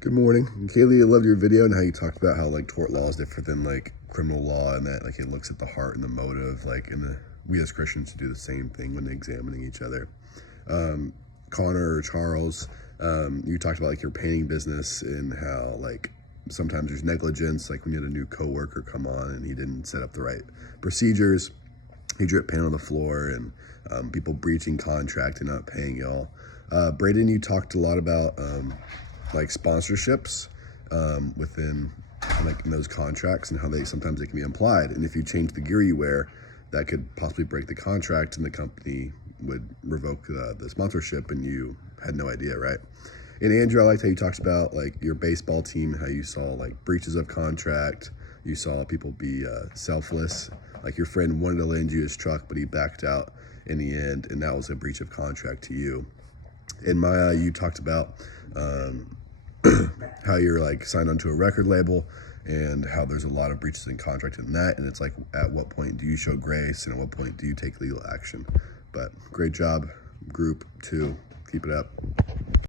Good morning. Kaylee, I loved your video and how you talked about how like tort law is different than like criminal law and that like it looks at the heart and the motive, like and we as Christians do the same thing when examining each other. Connor or Charles, you talked about like your painting business and how like sometimes there's negligence, like when you had a new coworker come on and he didn't set up the right procedures, he drip paint on the floor and people breaching contract and not paying y'all. Braden, you talked a lot about like sponsorships within like in those contracts and how they sometimes they can be implied. And if you change the gear you wear, that could possibly break the contract and the company would revoke the sponsorship and you had no idea, right? And Andrew, I liked how you talked about like your baseball team, how you saw like breaches of contract, you saw people be selfless. Like your friend wanted to lend you his truck, but he backed out in the end, and that was a breach of contract to you. And Maya, you talked about how you're like signed onto a record label and how there's a lot of breaches in contract in that. And it's like, at what point do you show grace and at what point do you take legal action? But great job, group 2. Keep it up.